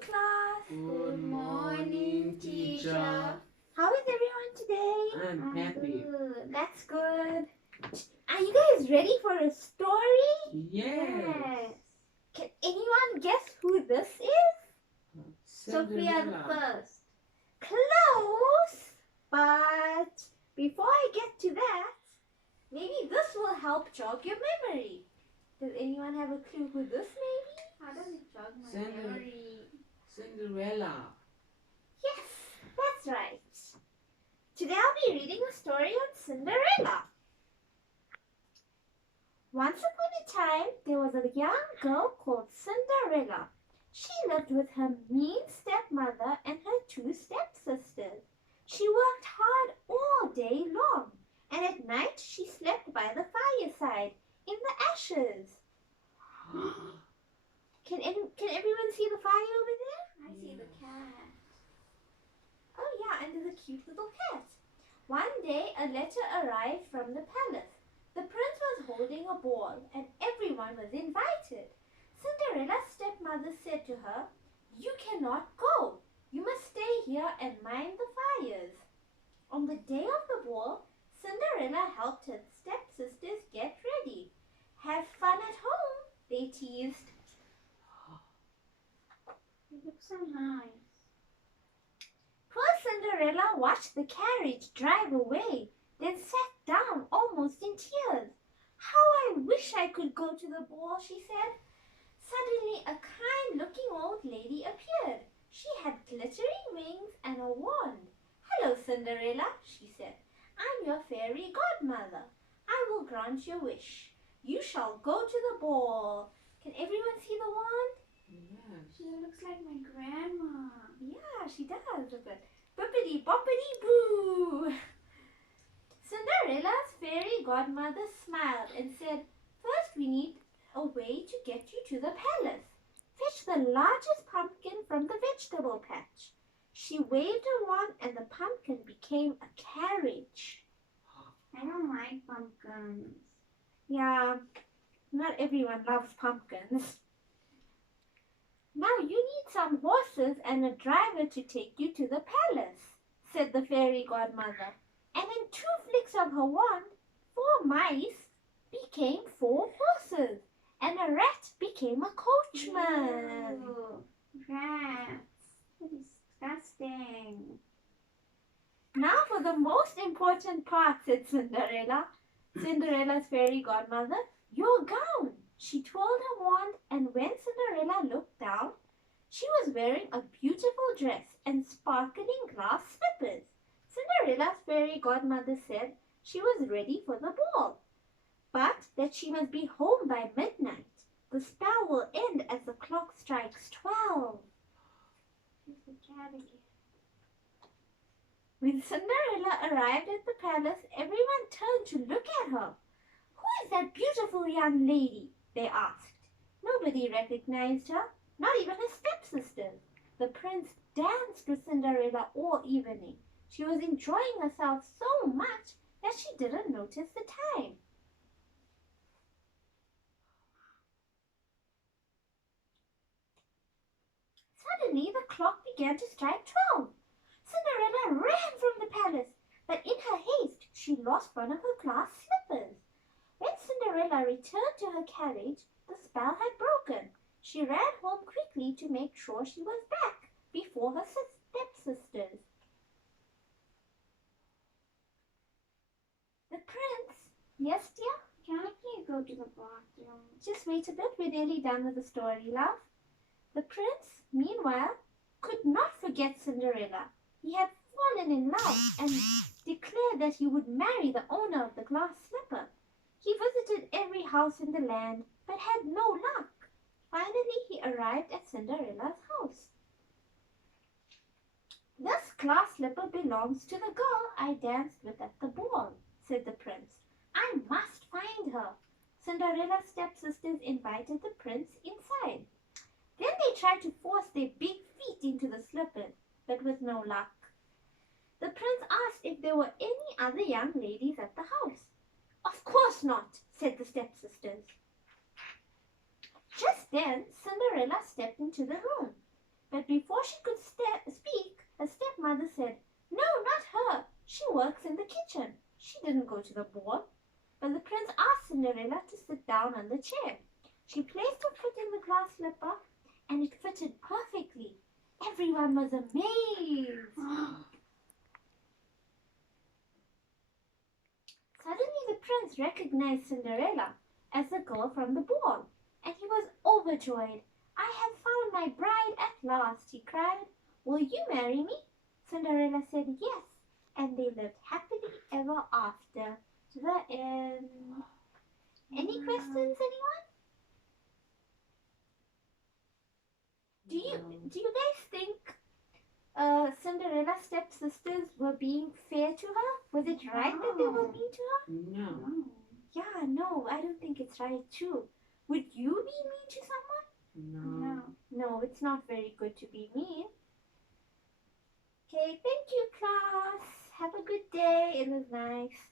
class. Good morning, teacher. How is everyone today? I'm happy. Good. That's good. Are you guys ready for a story? Yes. Can anyone guess who this is? Sophia the first. Close. But before I get to that, maybe this will help jog your memory. Does anyone have a clue who this may be? How does it jog my Cinderella. memory? Cinderella. Yes, that's right. Today I'll be reading a story on Cinderella. Once upon a time, there was a young girl called Cinderella. She lived with her mean stepmother and her two stepsisters. She worked hard all day long, and at night she slept by the fireside in the ashes. Can everyone see the fire over there? I see the cat. Oh yeah, and there's a cute little cat. One day a letter arrived from the palace. The prince was holding a ball and everyone was invited. Cinderella's stepmother said to her, "You cannot go. You must stay here and mind the fires." On the day of the ball, Cinderella helped her stepsisters get ready. "Have fun at home," they teased. It looks so nice. Poor Cinderella watched the carriage drive away, then sat down almost in tears. "How I wish I could go to the ball," she said. Suddenly a kind-looking old lady appeared. She had glittering wings and a wand. "Hello, Cinderella," she said. "I'm your fairy godmother. I will grant your wish. You shall go to the ball." Can everyone see the wand? Yes. She looks like my grandma. Yeah, she does. Look at bippity boppity boo. Cinderella's fairy godmother smiled and said, "First we need a way to get you to the palace. Fetch the largest pumpkin from the vegetable patch." She waved her wand and the pumpkin became a carriage. I don't like pumpkins. Yeah, not everyone loves pumpkins. "Now you need some horses and a driver to take you to the palace," said the fairy godmother. And in 2 flicks of her wand, 4 mice became 4 horses, and a rat became a coachman. Ew, rats. Disgusting. "Now for the most important part," said Cinderella. Cinderella's fairy godmother, "Your gown." She twirled her wand, and when Cinderella looked down, she was wearing a beautiful dress and sparkling glass slippers. Cinderella's fairy godmother said she was ready for the ball, but that she must be home by midnight. The spell will end as the clock strikes 12. Here's the cat again. When Cinderella arrived at the palace, everyone turned to look at her. "Who is that beautiful young lady?" they asked. Nobody recognized her, not even her stepsisters. The prince danced with Cinderella all evening. She was enjoying herself so much that she didn't notice the time. Suddenly the clock began to strike 12. Cinderella ran from the palace, but in her haste she lost one of her glass slippers. When Cinderella returned to her carriage, the spell had broken. She ran home quickly to make sure she was back before her stepsisters. The prince... Yes, dear? Can I please go to the bathroom? Just wait a bit, we're nearly done with the story, love. The prince, meanwhile, could not forget Cinderella. He had fallen in love and declared that he would marry the owner of the glass slipper. He visited every house in the land, but had no luck. Finally, he arrived at Cinderella's house. "This glass slipper belongs to the girl I danced with at the ball," said the prince. "I must find her." Cinderella's stepsisters invited the prince inside. Then they tried to force their big feet into the slippers, but with no luck. The prince asked if there were any other young ladies at the house. "Of course not," said the stepsisters. Just then Cinderella stepped into the room. But before she could speak, her stepmother said, "No, not her. She works in the kitchen. She didn't go to the ball." But the prince asked Cinderella to sit down on the chair. She placed her foot in the glass slipper, and it fitted perfectly. Everyone was amazed. Suddenly the prince recognized Cinderella as the girl from the ball, and he was overjoyed. "I have found my bride at last," he cried. "Will you marry me?" Cinderella said yes, and they lived happily ever after. The end. Any questions, anyone? Do you guys think Cinderella's stepsisters were being fair to her? Was it right that they were mean to her? No. Yeah, no, I don't think it's right too. Would you be mean to someone? No. No, it's not very good to be mean. Okay, thank you, class. Have a good day. It was nice.